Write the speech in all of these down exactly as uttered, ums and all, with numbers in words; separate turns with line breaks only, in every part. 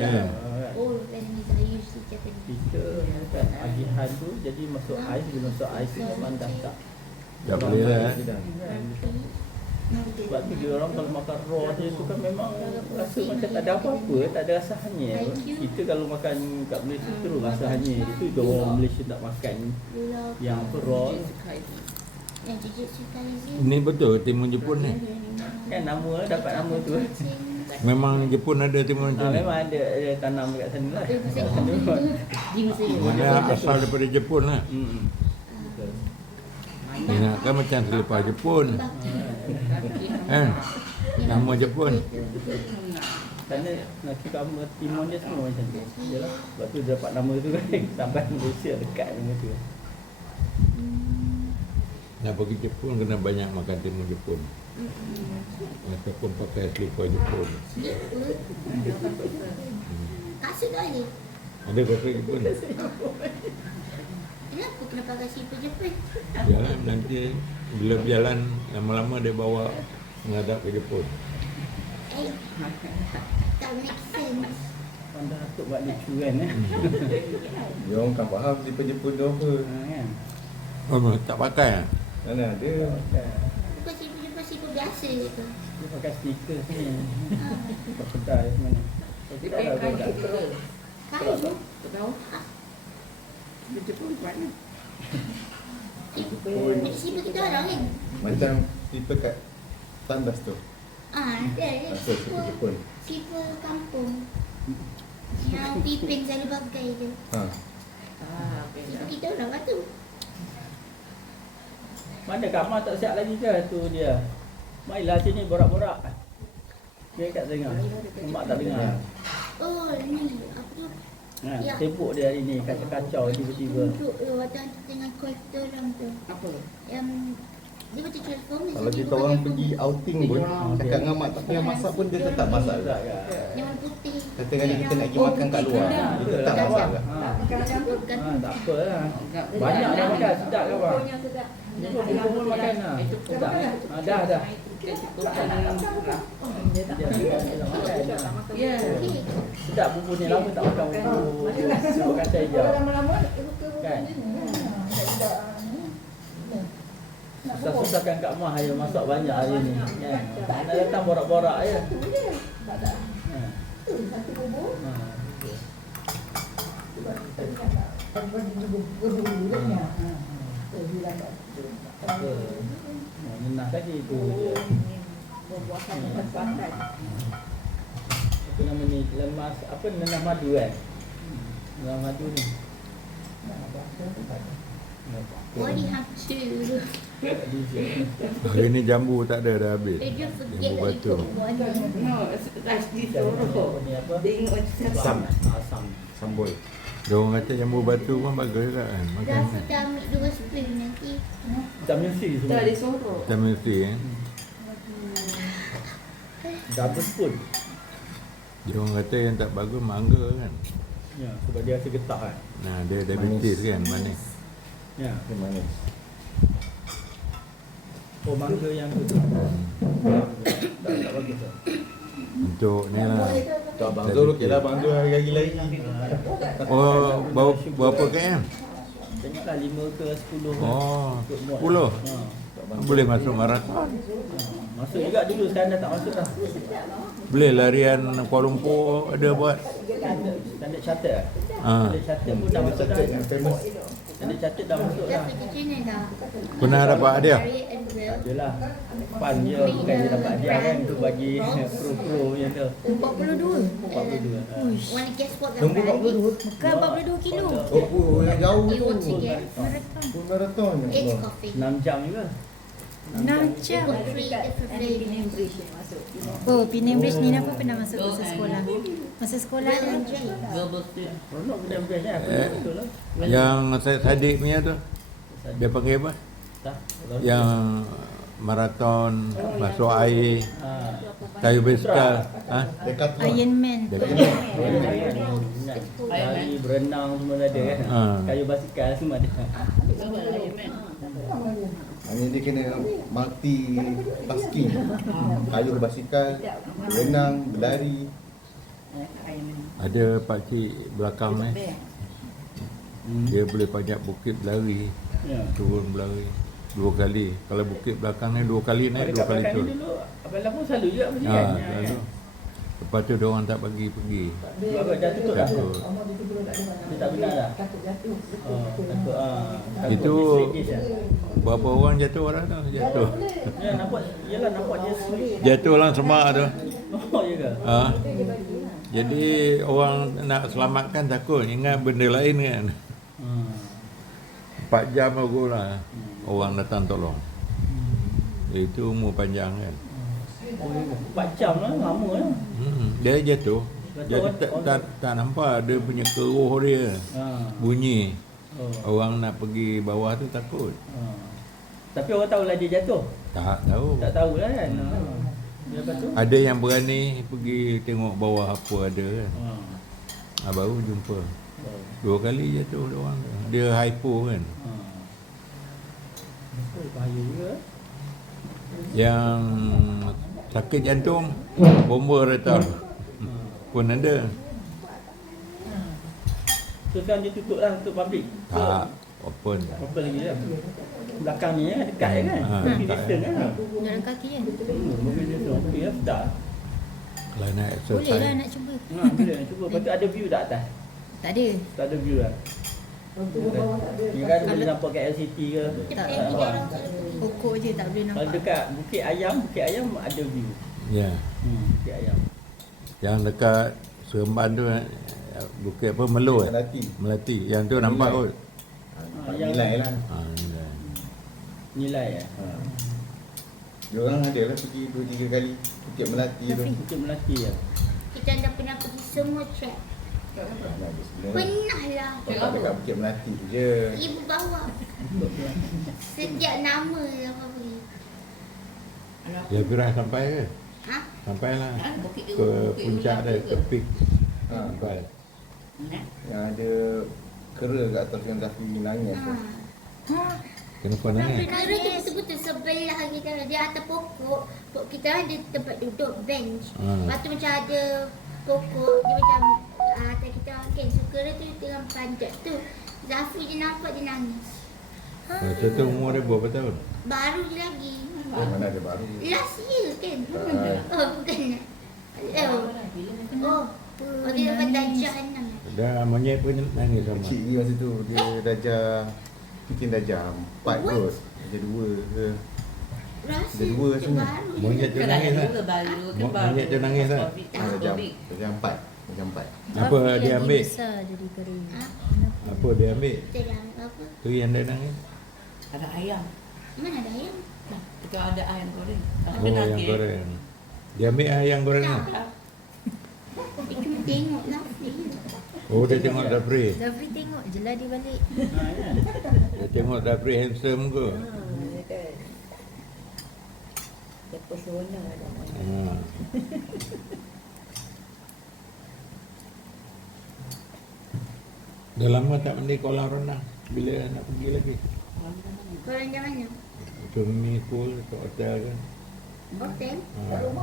Ya.
Oh, Vietnamese. I usually Japanese.
Kita kan agihan tu jadi masuk ais, bila masuk ais tu memang dah tak.
Tak boleh lah. eh.
Sebab tu dia orang kalau makan raw je tu kan memang rasa macam tak ada apa-apa, tak ada rasa hanyir. Kita kalau makan kat Malaysia terus rasa hanyir. Itu dia orang Malaysia tak makan yang apa raw.
Yang Jujutsu Kaisen.
Ini betul timun Jepun ni.
Kan nama dapat nama tu.
Memang Jepun ada timun
Ha,
macam ni.
memang ada, ada tanam kat sana lah.
Di Mesir.
Mana asal daripada Jepun lah.
Hmm. Betul.
Dia nak kan macam selepah Jepun. Kan? Nama Jepun.
Kerana nasi kamu timun dia semua macam tu. Yalah. Sebab tu dia dapat nama tu kan. Sampai Malaysia dekat dengan tu.
Nak pergi Jepun kena banyak makan timun Jepun. Ataupun pakai selepah Jepun.
Kasut tu ada.
Ada kopi Jepun.
Kenapa kena pakai siput Jepun?
Jalan nanti bila berjalan lama-lama dia bawa menghadap ke Jepun.
Eh, tak make sense.
Pandai Atuk buat lucu kan eh.
Dia orang kan faham siput Jepun tu apa.
Ha, kan.
Oh, tak pakai ah.
Mana ada.
Bukan siput Jepun, siput biasa je tu.
Dia pakai stiker ni. Kat kedai mana. Kat kedai lah kau tak.
Kayu.
Tahu? Di Jepun mana?
Jepun.
Eh, siput kita orang kan?
Macam siput kat tandas tu.
Ah, ada. ada.
Rasa siput Jepun.
Siput kampung. Yang Pipin selalu pakai tu.
Ha.
Ah,
Siput kita orang lah tu.
Mana kamar tak siap lagi ke tu dia. Mailah sini borak-borak. Dia tak dengar. Mak tak dengar.
Oh, ni. Apa tu?
Ha,
Ya.
sibuk dia hari ni kacau-kacau tiba-tiba.
Duduk tu waktu tengah call kita orang tu.
apa?
Yang dia macam Transformers.
Kalau
dia
kita
pakai
orang
apa?
pergi outing pun, cakap dengan mak tak payah masak pun dia tetap masak juga.
Yang warna putih.
Kata dengan dia kita nak pergi makan kat luar, dia tetap masak juga.
Ha.
Macam tu kan.
Ha, tak apa lah. Banyak dah makan, sedap ke bang? Ni pun bumbu pun makan lah. Sedap. Ha, dah dah. Dia dia dah makan dah.
Ya.
Okey.
Sedap bumbu ni, lama tak makan bumbu sibuk kacang hijau. Kan? Susah-susahkan Kak Mah ayo masak banyak hari ni. Kan? Nak datang borak-borak je. Ha. Ha. Apa? Nah, nenah tadi tu je. Apa nama ni? Lemas apa nenah madu kan? Nenah madu ni.
What do you have to do?
Hari ni jambu tak ada dah habis.
Eh, dia forget
Jambu
that you
batu.
put water.
No, that's di Soro.
Ni apa?
Dia ingat
Sam.
Asam.
Sambul.
Dia orang kata jambu batu pun bagus juga kan. Makan
Dah
kan.
kita ambil dua spoon nanti.
Vitamin C semua.
Tak di Soro.
Vitamin C kan.
Double spoon.
Dia orang kata yang tak bagus mangga kan.
Ya, sebab dia rasa getah kan.
Nah, dia diabetes kan, manis.
Ya.
Dia manis.
Oh, mangga yang tu. Tak, tak bagus tak?
Untuk ni lah.
Tu Abang Zul okey lah, Abang Zul hari-hari lagi.
Oh, bawa berapa km?
Tengoklah lima ke sepuluh.
Oh,
Ikut mod.
sepuluh.
Ha.
Boleh masuk maraton.
Masuk juga dulu, sekarang dah tak masuk dah.
Boleh larian Kuala Lumpur ada buat.
Standard Chartered lah.
Ha.
Standard Chartered pun dah masuk dah.
Famous.
Standard Chartered dah masuk
Dah
dah.
pergi China dah.
Pernah dapat hadiah?
Harriet and Will.
Adalah. Pan je, bukan dia dapat hadiah kan. Tu bagi pro-pro yang tu.
empat puluh dua.
empat puluh dua. Ha.
Wanna guess what
Nombor empat puluh dua.
Bukan empat puluh dua kilo.
Oh, oh, yang jauh
You want to
tu.
get marathon.
Full marathon.
It's coffee.
enam jam juga.
enam jam. Got three different flavors.
Oh, Penang Bridge ni apa pernah masuk masa sekolah? Masa sekolah
Will
kan?
and Jay.
Global State. Ronok benda best kan?
Eh.
Betul lah.
Yang saya Sadiq punya tu, dia panggil apa?
Tak?
Yang maraton, masuk air,
Ha.
kayu basikal. Ha?
Decathlon.
Iron Man.
Lari, berenang semua ada kan.
Ha.
Kayu basikal semua ada.
Hanya dia kena multi tasking. Kayuh basikal, berenang, berlari.
Ada pakcik belakang ni,
Hmm.
dia boleh panjat bukit berlari,
Ya.
turun berlari dua kali. Kalau bukit belakang ni dua kali
Kalau
naik,
dekat
dua kali
belakang ni
turun.
dulu Abang Lam pun selalu juga pergi
Ha,
kan.
selalu. Lepas tu dia orang tak bagi pergi.
Sebab apa? Dah tutup dah.
Takut.
Dia tak benar dah. Oh, takut ah. Takut
Itu-
diselingkis dah.
Berapa orang jatuh orang tu? Jatuh.
Ya nampak, yalah nampak dia sendiri.
Jatuh orang semak tu.
Oh ya ke?
Ha? Jadi orang nak selamatkan takut, ingat benda lain kan.
Hmm.
Empat jam baru lah orang datang tolong. Itu umur panjang kan.
Oh ya ke? Empat jam lah, lama lah.
Hmm, dia jatuh.
Jatuh
Jadi
kan?
tak, tak, tak nampak dia punya keruh dia
Ha.
bunyi.
Oh.
Orang nak pergi bawah tu takut.
Ha. Tapi orang tahulah dia jatuh.
Tak tahu.
Tak tahulah kan. Ha. Lepas tu?
Ada yang berani pergi tengok bawah apa ada kan.
Ha.
Ha, baru jumpa.
Oh.
Dua kali jatuh dia orang tu. Dia hypo kan.
Ha. Oh, bahaya juga.
Yang sakit jantung, bomba datang.
Ha.
Pun ada.
So sekarang dia tutup lah untuk public.
Tak, open.
Apa lagi lah. Belakang ni ya, dekat kan.
Ha,
Walking
dekat.
distance kan.
Jalan kaki kan?
Hmm, walking distance. Okey lah, sedap.
Kalau nak
Boleh lah
exercise.
nak cuba.
Ha, boleh nak cuba. Lepas tu ada view tak atas?
Tak ada.
Tak ada view lah. Ni kan boleh nampak kat L C T ke.
Tak.
Tak nampak.
Pokok je tak boleh
Kalau
nampak.
dekat Bukit Ayam, Bukit Ayam ada view.
Ya.
Hmm, Bukit Ayam.
Yang dekat Seremban tu eh, bukit apa Melo eh?
Melati.
Melati. Yang tu nampak kot.
Ha, nilai lah.
Ha, nilai.
Nilai eh. Ha.
Dia orang ada lah pergi dua tiga kali Bukit Melati tu.
Bukit Melati ya.
Kita dah pernah pergi semua track.
Nah, dia sebenarnya
Pernah lah.
tak dekat Bukit Melati tu je.
Ibu bawa. Sejak nama lah apa pergi.
Dia Firah sampai ke?
Ha?
Sampailah
Ha, Bukit
ke
Bukit
puncak
Ulang
dia,
tu
ke
ke?
peak.
Ha,
Sampai.
yang ada kera kat atas yang Zafi nangis tu.
Ha.
Kenapa nangis?
Kera tu betul-betul sebelah kita. Dia atas pokok. Pokok kita ada tempat duduk, bench.
Ha.
Lepas tu macam ada pokok. Dia macam uh, atas kita kan. So kera tu tengah panjat tu. Zafi dia nampak dia nangis.
Masa tu umur dia berapa tahun?
Baru je lagi.
Oh, mana ada baru.
Last year kan?
Ah.
Oh bukan. Oh. Oh. Oh dia dapat darjah enam.
Dah monyet pun nangis sama.
Kecil ni masa tu dia darjah mungkin darjah empat
What?
kot. Darjah dua ke.
Rasa
Dia dua
dia
semua.
baru je.
Monyet tu nangis lah.
Baru kan
Mo-
baru.
monyet tu nangis lah.
Covid.
Ha, darjah, darjah empat. Darjah empat.
Apa
Tapi
dia
lagi
ambil?
besar jadi kering.
Ha?
Apa dia ambil?
Kita dah apa?
Tu yang dia nangis.
Ada ayam.
Mana ada ayam?
Nah, itu ada ayam goreng. Tak
Oh,
ada
yang
nasi.
goreng. Dia ambil ayam goreng lah.
Tak. Dia cuma tengok lah.
Oh, dia tengok Zafri.
Zafri tengok je lah dia balik.
Ha kan.
Dia tengok Zafri handsome ke?
Dia pesona ada.
Ha. Dah lama tak mandi kolam renang. Bila nak pergi lagi?
Korang macam mana?
Swimming pool ke hotel kan?
Hotel?
Ha.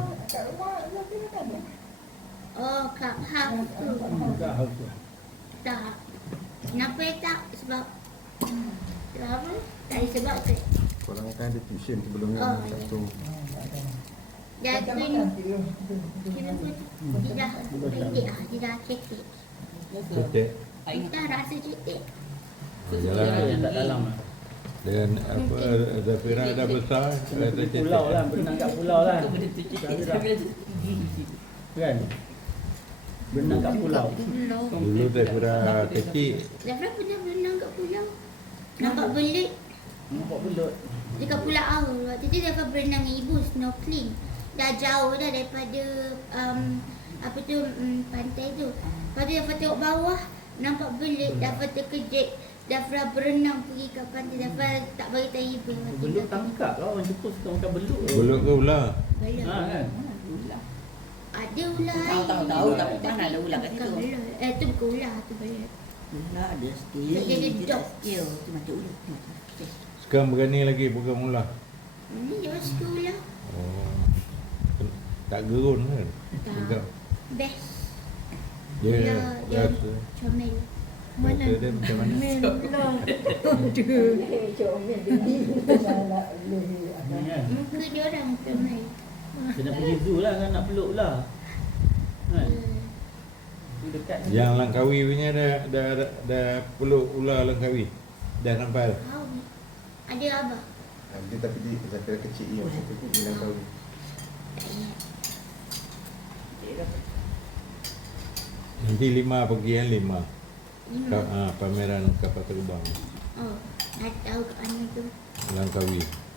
Oh, clubhouse tu.
Dah tu.
Tak. Kenapa tak? Sebab sebab apa? Tak ada sebab tu.
Korang kan ada tuition sebelumnya.
Oh,
Lepas
ya.
tu
Dah tu ni. Dia dah dia dah pendek lah. Dia dah cetek.
Cetek.
Kita rasa cetek.
Ha,
Dia
jalan.
tak dalam lah.
Dan apa Zafira dah besar, dah cetek.
Pulau lah, berenang kat pulau lah.
Itu benda tu cerita.
Dah-
Bila tu gigi.
Kan? Berenang kat pulau.
Pulau.
Dulu Zafira kecil,
Zafra pernah berenang kat pulau. Nampak belut
Nampak belut.
dekat pulau Aur. Waktu tu Zafra berenang dengan ibu snorkeling. Dah jauh dah daripada um, apa tu um, pantai tu. Lepas tu Zafra tengok bawah nampak belut. Zafra terkejut. Zafra berenang pergi kat pantai. Zafra tak bagi tahu ibu.
Belut tangkap lah, orang Jepun suka makan belut.
belut ke ular?
Belut.
Ha kan?
Ular.
Ada ular.
Tahu, tahu, tahu, tapi mana ada ular kat
bukan
situ?
belut. Eh tu bukan ular tu belut.
Ular ada skill.
Dia jadi
Dia
dog.
tak skill. Tu macam ular. Tu macam fish.
Sekarang berani lagi bukan ular.
Ini dia suka ular.
Oh. Tak gerun kan?
Tak.
Tidak.
Best.
Dia
Ya,
dia
yang comel.
Mana?
Rasa dia macam mana?
Mel lah. Aduh.
Ni kan.
Muka dia orang comel.
Dia nak pergi zoo lah kan, nak peluk lah. Kan?
Ya.
Tu dekat ni.
Yang Langkawi punya dah dah dah, dah peluk ular Langkawi. Dah nampak.
Tahu ni. Ada abah.
Ha, dia tapi dia sampai kecil je masa tu dia nak tahu.
Tak ingat.
Nanti lima pergi kan lima.
Lima.
Ka, ha, pameran kapal terbang
Oh, nak tahu kat mana tu.
Langkawi.